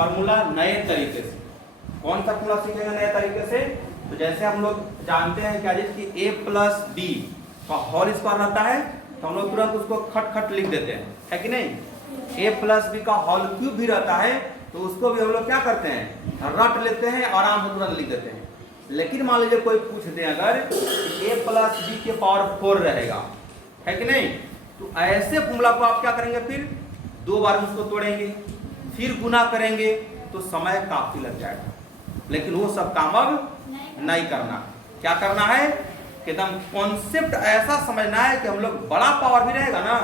Formula नए तरीके से। कौन सा फॉर्मूला सीखेंगे नए तरीके से? तो जैसे हम लोग जानते हैं क्या कि a प्लस b का होल स्क्वायर रहता है, तो हम लोग तुरंत उसको खट खट लिख देते हैं, है कि नहीं? a प्लस बी का होल क्यूब भी रहता है, तो उसको भी हम लोग क्या करते हैं, रट लेते हैं, आराम से तुरंत लिख देते हैं। लेकिन मान लीजिए कोई पूछ दे अगर a प्लस बी के पावर 4 रहेगा, है कि नहीं, तो ऐसे फॉर्मूला को आप क्या करेंगे, फिर दो बार उसको तोड़ेंगे, फिर गुना करेंगे, तो समय काफी लग जाएगा। लेकिन वो सब काम अब नहीं करना। क्या करना है कि एकदम कॉन्सेप्ट ऐसा समझना है कि हम लोग बड़ा पावर भी रहेगा ना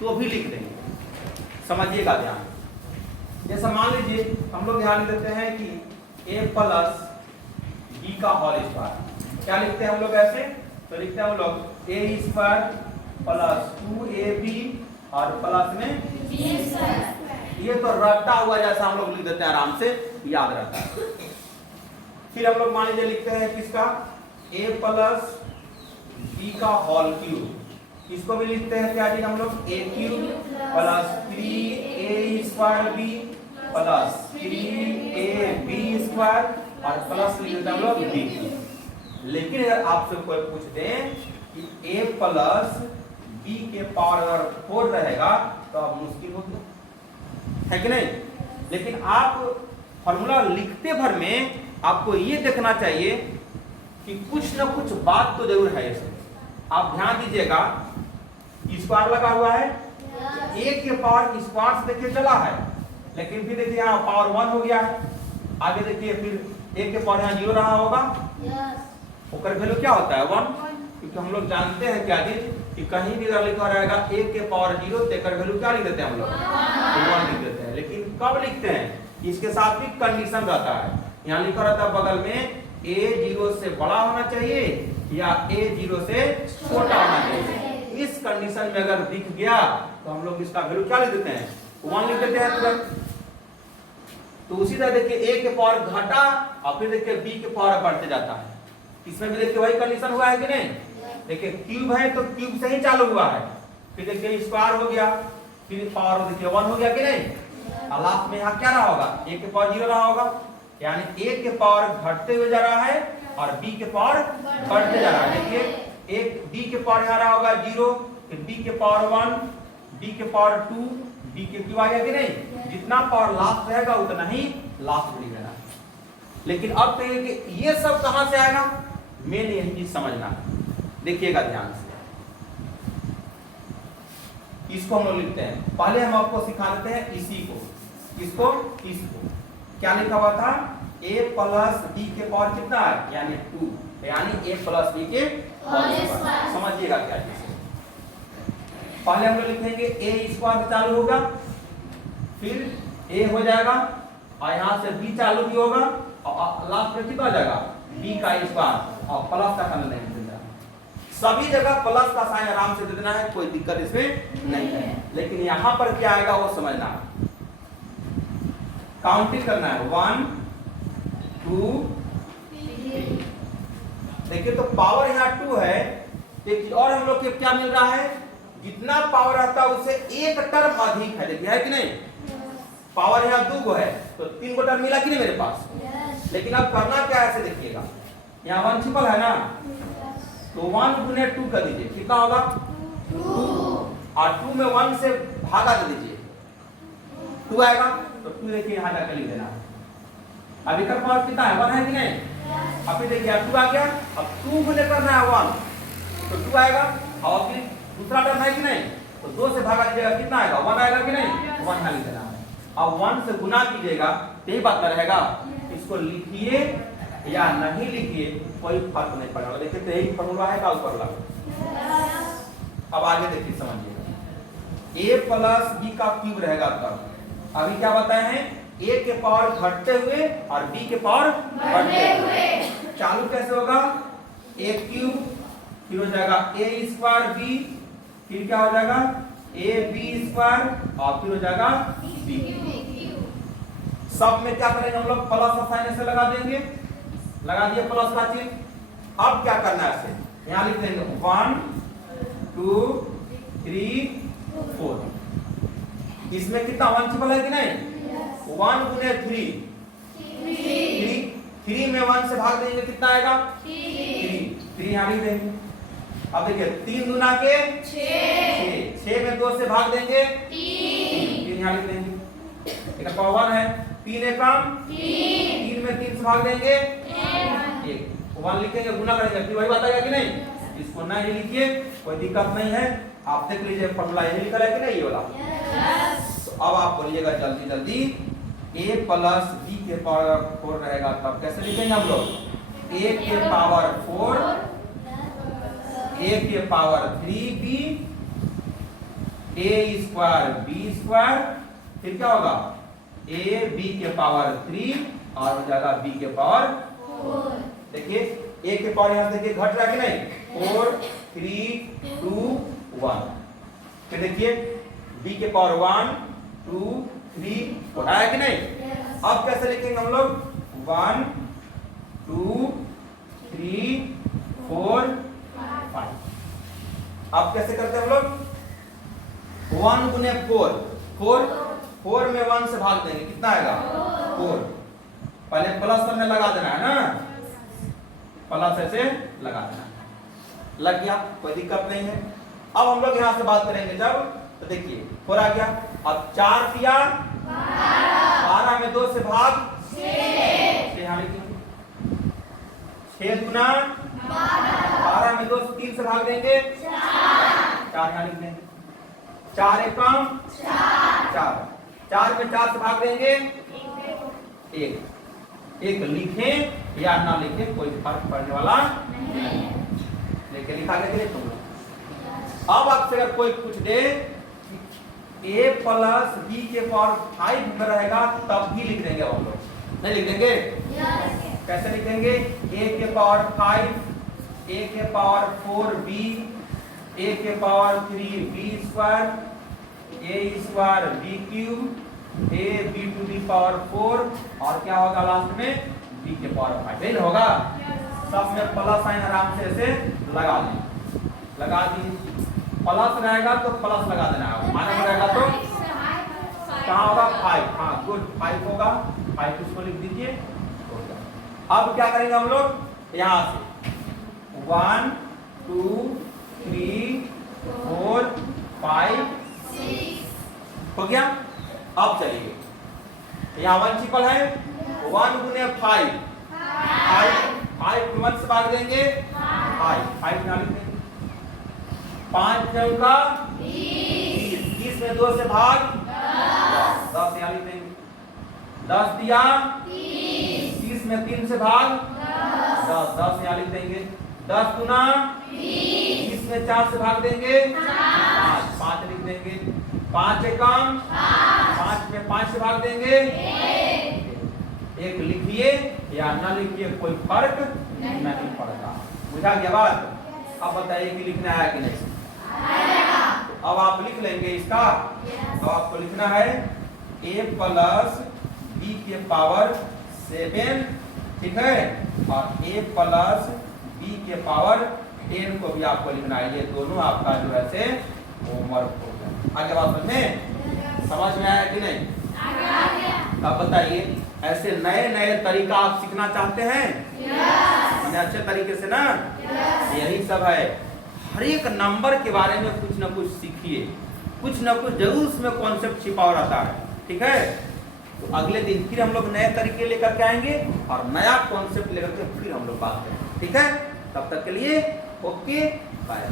तो भी लिख देंगे। समझिएगा ध्यान। जैसा मान लीजिए हम लोग ध्यान देते हैं कि a प्लस बी का होल स्क्वायर, क्या लिखते हैं हम लोग ऐसे? तो लिखते हैं हम लोग a स्क्वायर प्लस 2ab और प्लस में b स्क्वायर। ये तो रटा हुआ जैसा हम लोग लिख देते हैं, आराम से याद रहता है। फिर हम लोग मान लीजिए लिखते हैं किसका, a प्लस बी का होल क्यूब, इसको भी लिखते हैं क्या जी हम लोग, a cube plus 3a square b plus 3ab square और प्लस लिख देते हैं हम लोग b। लेकिन अगर आपसे कोई पूछ दे कि a प्लस b के पावर अगर 4 रहेगा तो अब मुश्किल हो गया, है कि नहीं? लेकिन आप फॉर्मूला लिखते भर में आपको ये देखना चाहिए कि कुछ न कुछ बात तो जरूर है इसमें। आप ध्यान दीजिएगा, स्क्वायर लगा हुआ है, एक के पावर स्क्वायर से देखिए चला है, लेकिन फिर देखिए यहाँ पावर 1 हो गया है। आगे देखिए फिर एक के पावर यहाँ 0 रहा होगा, ओकर वैल्यू क्या होता है 1, क्योंकि हम लोग जानते हैं क्या जी कि कहीं भी अगर लिखा रहेगा एक के पावर 0 तो एकर वैल्यू क्या लिख देते हैं हम लोग, 1 लिख देते हैं। लेकिन कब लिखते हैं, इसके साथ भी कंडीशन रहता है। यहाँ लिखा रहता है बगल में a 0 से बड़ा होना चाहिए या a 0 से छोटा होना चाहिए। इस कंडीशन में अगर दिख गया तो हम लोग इसका वैल्यू क्या लिख देते हैं, 1 लिख देते हैं तुरंत। तो उसी तरह देखिए a के पावर घटा और फिर देखिए b के पावर बढ़ते जाता है। इसमें भी देखिए वही कंडीशन हुआ है कि नहीं? देखिए क्यूब है तो क्यूब से ही चालू हुआ है, फिर देखिए स्क्वायर हो गया, फिर पावर देखिए 1 हो गया कि नहीं, और लास्ट में यहाँ क्या रहा होगा, a के पावर 0 रहा होगा, यानी a के पावर घटते हुए जा रहा है और b के पावर बढ़ते जा रहा है। देखिए एक b के पावर यहाँ रहा होगा 0, फिर b के पावर 1, b के पावर 2, b के क्यूब आ गया कि नहीं? जितना पावर लास्ट रहेगा उतना ही लास्ट बढ़ेगा। लेकिन अब तो ये सब कहां से आएगा, मेन यही चीज समझना है। देखिएगा ध्यान से, इसको हम लोग लिखते हैं, पहले हम आपको सिखा देते हैं इसी को, इसको क्या लिखा हुआ था, a प्लस b के पावर कितना है, यानी 2, यानी a प्लस b के होल स्क्वायर। समझिएगा क्या चीज है। पहले हम लोग लिखेंगे a स्क्वायर से चालू होगा, फिर a हो जाएगा और यहां से b चालू भी होगा और लास्ट में कितना आ जाएगा, b का स्क्वायर और प्लस का साइन नहीं देना। सभी जगह प्लस का साइन आराम से दे देना है, कोई दिक्कत इसमें नहीं है। लेकिन यहां पर क्या आएगा वो समझना है, काउंटिंग करना है 1 2 3। देखिए तो पावर यहाँ 2 है, एक और हम लोग के क्या मिल रहा है, जितना पावर रहता है उससे एक टर्म अधिक है। देखिए है कि नहीं, पावर यहाँ 2 गो है तो 3 गो टर्म मिला कि नहीं मेरे पास। लेकिन अब करना क्या है, ऐसे देखिएगा यहाँ 1 छिपल है ना, तो 1 गुने 2 कर दीजिए, कितना होगा 2, और 2 में 1 से भागा दे दीजिए, 2 आएगा, तो 2 देखिए यहाँ जाकर लिख देना। अभी तक पावर कितना है, 1 है कि नहीं? अभी देखिए 2 आ गया, अब 2 गुने करना है 1 तो 2 आएगा, और फिर दूसरा टर्म है कि नहीं, तो 2 से भागा दीजिएगा, कितना आएगा 1 आएगा कि नहीं, 1 यहाँ लिख देना है। अब 1 से गुना कीजिएगा, यही बात में रहेगा। इसको लिखिए या नहीं लिखिए कोई फर्क नहीं पड़ेगा। देखिए तो यही फॉर्मूला है का ऊपर लगा। अब आगे देखिए समझिएगा, a प्लस b का क्यूब रहेगा तब। अभी क्या बताए हैं, a के पावर घटते हुए और b के पावर बढ़ते हुए। चालू कैसे होगा, a क्यूब, फिर हो जाएगा a स्क्वायर b, फिर क्या हो जाएगा a b स्क्वायर और फिर हो जाएगा b। सब में क्या करेंगे हम लोग, प्लस का साइन ऐसे लगा देंगे, लगा दिए प्लस का चिन्ह। अब क्या करना है, ऐसे यहाँ लिख देंगे 1 2 3 4। इसमें कितना 1 छिपल है कि नहीं, 1 गुने 3 3 में 1 से भाग देंगे कितना आएगा 3 यहाँ लिख देंगे। अब देखिए 3 गुना के 6 में 2 से भाग देंगे 3 यहाँ लिख देंगे। एक पावर 1 है 3 एकम 3 में 3 से भाग देंगे 1 1 लिखेंगे गुना करेंगे फिर वही बात आएगा कि नहीं। इसको ना ही लिखिए कोई दिक्कत नहीं है। आप देख लीजिए फॉर्मूला ये लिखा है कि नहीं ये वाला। तो अब आप बोलिएगा जल्दी जल्दी a प्लस b के पावर 4 रहेगा तब कैसे लिखेंगे हम लोग a के पावर 4 a के power 3b a square b square फिर क्या होगा a b के पावर 3 और हो जाएगा b के पावर 4। देखिए a के पावर यहाँ देखिए घट रहा है कि नहीं 4 3 2 1। फिर देखिए b के पावर 1 2 3 4 आया कि नहीं। अब कैसे लिखेंगे हम लोग 1 2 3 4 5। अब कैसे करते हैं हम लोग 1 गुने 4 में 1 से भाग देंगे कितना आएगा 4। पहले प्लस में लगा देना है ना प्लस ऐसे लगा देना लग गया कोई दिक्कत नहीं है। अब हम लोग यहाँ से बात करेंगे जब तो देखिए 4 आ गया। अब 4 दिया 12 में 2 से भाग 6 यहाँ लिखेंगे 6 गुना 12 में 2 से 3 से भाग देंगे 4 यहाँ लिख देंगे 4 एकम 4 में 4 से भाग देंगे 1 लिखें या ना लिखें कोई फर्क पड़ने वाला नहीं। लेकिन लिखा गया तुम लोग। अब आपसे अगर कोई पूछ दे a प्लस b के पावर 5 में रहेगा तब भी लिख देंगे हम लोग नहीं लिख देंगे कैसे लिखेंगे a के पावर 5 a के पावर 4b a के power 3b square a square b cube a b to the power 4 और क्या होगा लास्ट में b के पावर 5 नहीं होगा। सब में प्लस साइन आराम से ऐसे लगा दी प्लस रहेगा तो प्लस लगा देना है माइनस रहेगा तो कहाँ होगा 5। हाँ गुड 5 होगा 5 इसको लिख दीजिए। अब क्या करेंगे हम लोग यहाँ से 1 2 3 4 5 6 हो गया। अब चलिए यहाँ 1 ट्रिपल है 1 गुने 5 1 से भाग देंगे 5 यहाँ लिख देंगे 5 का 20 में 2 से भाग 10 यहाँ लिख देंगे 10 दिया 30 में 3 से भाग 10 यहाँ लिख देंगे 10 गुना 20 में 4 से भाग देंगे 5 लिख देंगे 5 एकम 5 में 5 से भाग देंगे 1 लिखिए या ना लिखिए कोई फर्क नहीं पड़ता। बुझा गया बात। अब बताइए कि लिखना है कि नहीं। अब आप लिख लेंगे इसका। अब आपको लिखना है a प्लस b के पावर 7 ठीक है और a प्लस b के पावर 10 को भी आपको लिखना है। ये दोनों आपका जो है से होमवर्क हो गया। आगे बात समझ में आया कि नहीं। अब बताइए ऐसे नए तरीका आप सीखना चाहते हैं अच्छे तरीके से ना यही सब है। हर एक नंबर के बारे में कुछ ना कुछ सीखिए कुछ ना कुछ जरूर उसमें कॉन्सेप्ट छिपा हुआ रहता है ठीक है। तो अगले दिन फिर हम लोग नए तरीके लेकर के आएंगे और नया कॉन्सेप्ट लेकर के फिर हम लोग बात करेंगे ठीक है। तब तक के लिए ओके बाय।